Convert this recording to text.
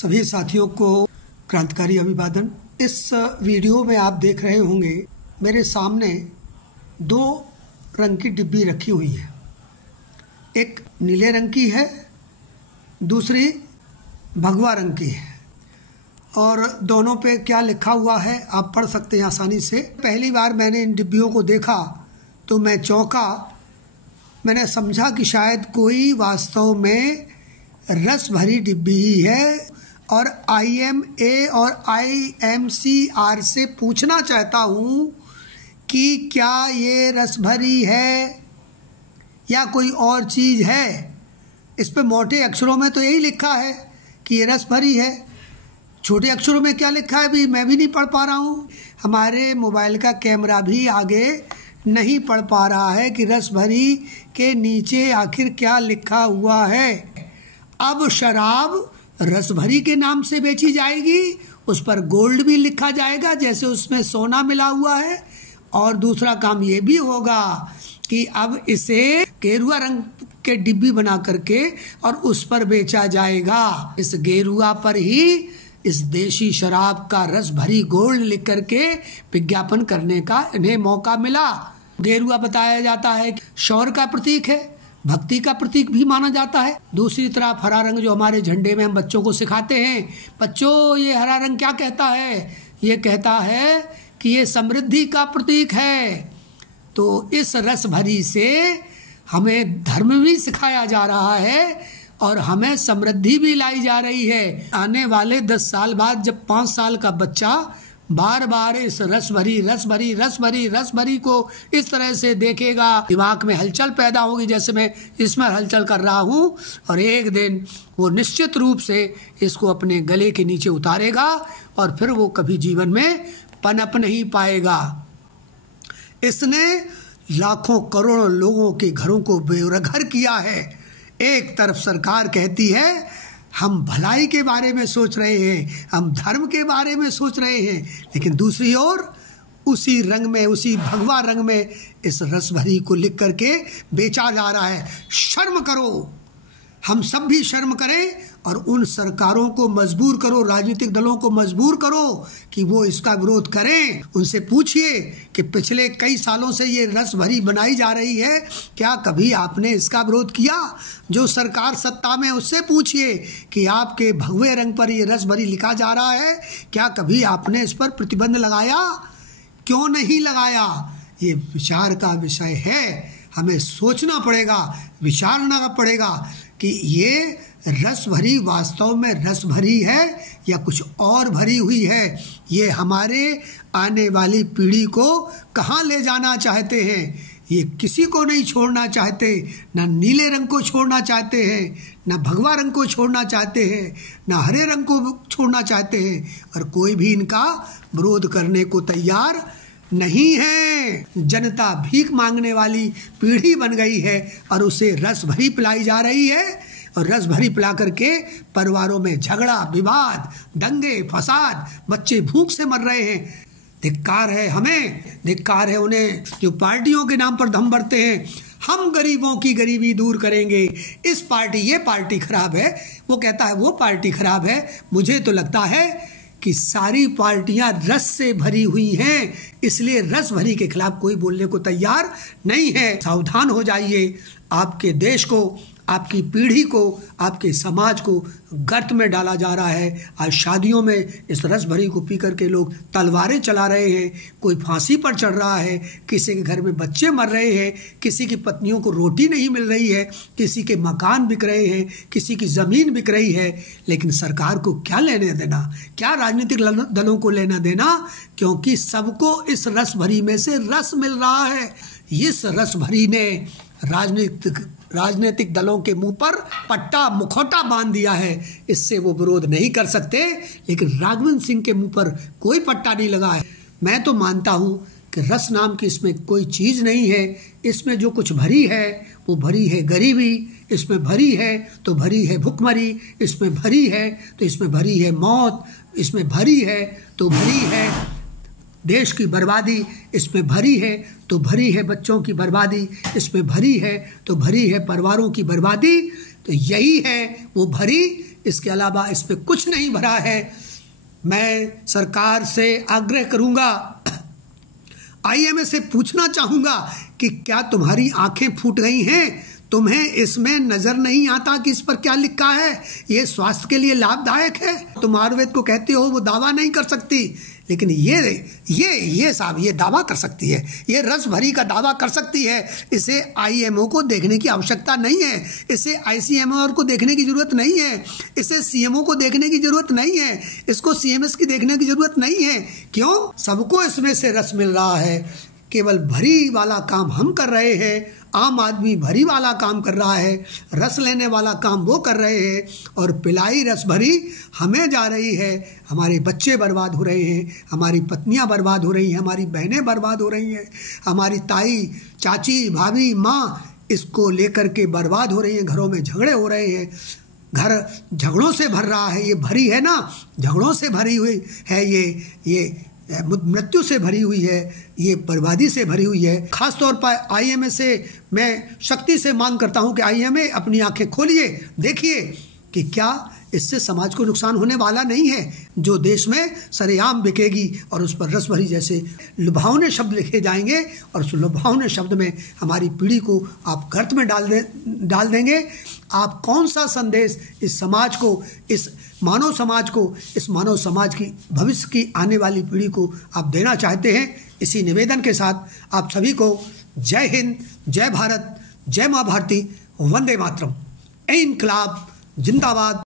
सभी साथियों को क्रांतिकारी अभिवादन। इस वीडियो में आप देख रहे होंगे मेरे सामने दो रंग की डिब्बी रखी हुई है। एक नीले रंग की है, दूसरी भगवा रंग की है और दोनों पे क्या लिखा हुआ है आप पढ़ सकते हैं आसानी से। पहली बार मैंने इन डिब्बियों को देखा तो मैं चौंका। मैंने समझा कि शायद कोई वास्तव में रस भरी डिब्बी ही है और IMA और IMCR से पूछना चाहता हूँ कि क्या ये रस भरी है या कोई और चीज़ है। इस पे मोटे अक्षरों में तो यही लिखा है कि ये रस भरी है। छोटे अक्षरों में क्या लिखा है भी मैं भी नहीं पढ़ पा रहा हूँ। हमारे मोबाइल का कैमरा भी आगे नहीं पढ़ पा रहा है कि रस भरी के नीचे आखिर क्या लिखा हुआ है। अब शराब रस भरी के नाम से बेची जाएगी, उस पर गोल्ड भी लिखा जाएगा जैसे उसमें सोना मिला हुआ है। और दूसरा काम ये भी होगा कि अब इसे गेरुआ रंग के डिब्बी बना करके और उस पर बेचा जाएगा। इस गेरुआ पर ही इस देशी शराब का रस भरी गोल्ड लिख करके विज्ञापन करने का इन्हें मौका मिला। गेरुआ बताया जाता है शौर्य का प्रतीक है, भक्ति का प्रतीक भी माना जाता है। दूसरी तरफ हरा रंग जो हमारे झंडे में हम बच्चों को सिखाते हैं, बच्चों ये हरा रंग क्या कहता है, ये कहता है कि ये समृद्धि का प्रतीक है। तो इस रस भरी से हमें धर्म भी सिखाया जा रहा है और हमें समृद्धि भी लाई जा रही है। आने वाले 10 साल बाद जब 5 साल का बच्चा बार बार इस रस भरी को इस तरह से देखेगा, दिमाग में हलचल पैदा होगी जैसे मैं इसमें हलचल कर रहा हूँ, और एक दिन वो निश्चित रूप से इसको अपने गले के नीचे उतारेगा और फिर वो कभी जीवन में पनप नहीं पाएगा। इसने लाखों करोड़ों लोगों के घरों को बेघर किया है। एक तरफ सरकार कहती है हम भलाई के बारे में सोच रहे हैं, हम धर्म के बारे में सोच रहे हैं, लेकिन दूसरी ओर उसी रंग में, उसी भगवा रंग में इस रस भरी को लिख करके बेचा जा रहा है। शर्म करो, हम सब भी शर्म करें और उन सरकारों को मजबूर करो, राजनीतिक दलों को मजबूर करो कि वो इसका विरोध करें। उनसे पूछिए कि पिछले कई सालों से ये रस भरी बनाई जा रही है, क्या कभी आपने इसका विरोध किया? जो सरकार सत्ता में उससे पूछिए कि आपके भगवे रंग पर ये रस भरी लिखा जा रहा है, क्या कभी आपने इस पर प्रतिबंध लगाया? क्यों नहीं लगाया? ये विचार का विषय है। हमें सोचना पड़ेगा, विचारना पड़ेगा कि ये रस भरी वास्तव में रस भरी है या कुछ और भरी हुई है। ये हमारे आने वाली पीढ़ी को कहाँ ले जाना चाहते हैं। ये किसी को नहीं छोड़ना चाहते, ना नीले रंग को छोड़ना चाहते हैं, ना भगवा रंग को छोड़ना चाहते हैं, ना हरे रंग को छोड़ना चाहते हैं, और कोई भी इनका विरोध करने को तैयार नहीं है। जनता भीख मांगने वाली पीढ़ी बन गई है और उसे रस भरी पिलाई जा रही है, और रस भरी पिला करके परिवारों में झगड़ा, विवाद, दंगे, फसाद, बच्चे भूख से मर रहे हैं। धिक्कार है हमें, धिक्कार है उन्हें जो पार्टियों के नाम पर दम भरते हैं। हम गरीबों की गरीबी दूर करेंगे, इस पार्टी, ये पार्टी खराब है, वो कहता है वो पार्टी खराब है। मुझे तो लगता है कि सारी पार्टियां रस से भरी हुई हैं, इसलिए रस भरी के खिलाफ कोई बोलने को तैयार नहीं है। सावधान हो जाइए, आपके देश को, आपकी पीढ़ी को, आपके समाज को गर्त में डाला जा रहा है। आज शादियों में इस रस भरी को पी करके लोग तलवारें चला रहे हैं, कोई फांसी पर चढ़ रहा है, किसी के घर में बच्चे मर रहे हैं, किसी की पत्नियों को रोटी नहीं मिल रही है, किसी के मकान बिक रहे हैं, किसी की ज़मीन बिक रही है। लेकिन सरकार को क्या लेने देना, क्या राजनीतिक दलों को लेना देना, क्योंकि सबको इस रस भरी में से रस मिल रहा है। इस रस भरी ने राजनीतिक दलों के मुंह पर पट्टा मुखौटा बांध दिया है। इससे वो विरोध नहीं कर सकते, लेकिन राघवेंद्र सिंह के मुंह पर कोई पट्टा नहीं लगा है। मैं तो मानता हूँ कि रस नाम की इसमें कोई चीज़ नहीं है। इसमें जो कुछ भरी है वो भरी है गरीबी, इसमें भरी है तो भरी है भुखमरी, इसमें भरी है तो इसमें भरी है मौत, इसमें भरी है तो भरी है देश की बर्बादी, इसमें भरी है तो भरी है बच्चों की बर्बादी, इसमें भरी है तो भरी है परिवारों की बर्बादी। तो यही है वो भरी इसके अलावा इस पे कुछ नहीं भरा है। मैं सरकार से आग्रह करूंगा, आईएमए से पूछना चाहूँगा कि क्या तुम्हारी आंखें फूट गई हैं? तुम्हें इसमें नज़र नहीं आता कि इस पर क्या लिखा है? ये स्वास्थ्य के लिए लाभदायक है। तुम आयुर्वेद को कहते हो वो दावा नहीं कर सकती, लेकिन ये साहब ये दावा कर सकती है, ये रस भरी का दावा कर सकती है। इसे आईएमओ को देखने की आवश्यकता नहीं है, इसे आईसीएमआर को देखने की ज़रूरत नहीं है, इसे सीएमओ को देखने की ज़रूरत नहीं है, इसको सीएमएस की देखने की ज़रूरत नहीं है। क्यों? सबको इसमें से रस मिल रहा है। केवल भरी वाला काम हम कर रहे हैं, आम आदमी भरी वाला काम कर रहा है, रस लेने वाला काम वो कर रहे हैं, और पिलाई रस भरी हमें जा रही है। हमारे बच्चे बर्बाद हो रहे हैं, हमारी पत्नियां बर्बाद हो रही हैं, हमारी बहनें बर्बाद हो रही हैं, हमारी ताई, चाची, भाभी, माँ इसको लेकर के बर्बाद हो रही हैं। घरों में झगड़े हो रहे हैं, घर झगड़ों से भर रहा है। ये भरी है ना, झगड़ों से भरी हुई है, ये मृत्यु से भरी हुई है, ये बर्बादी से भरी हुई है। ख़ास तौर पर आईएमए से मैं शक्ति से मांग करता हूं कि आईएमए अपनी आंखें खोलिए, देखिए कि क्या इससे समाज को नुकसान होने वाला नहीं है। जो देश में सरेआम बिकेगी और उस पर रस भरी जैसे लुभावने शब्द लिखे जाएंगे और उस लुभावने शब्द में हमारी पीढ़ी को आप गर्त में डाल देंगे। आप कौन सा संदेश इस समाज को, इस मानव समाज की भविष्य की आने वाली पीढ़ी को आप देना चाहते हैं? इसी निवेदन के साथ आप सभी को जय हिंद, जय भारत, जय माँ भारती, वंदे मातरम, इंकलाब जिंदाबाद।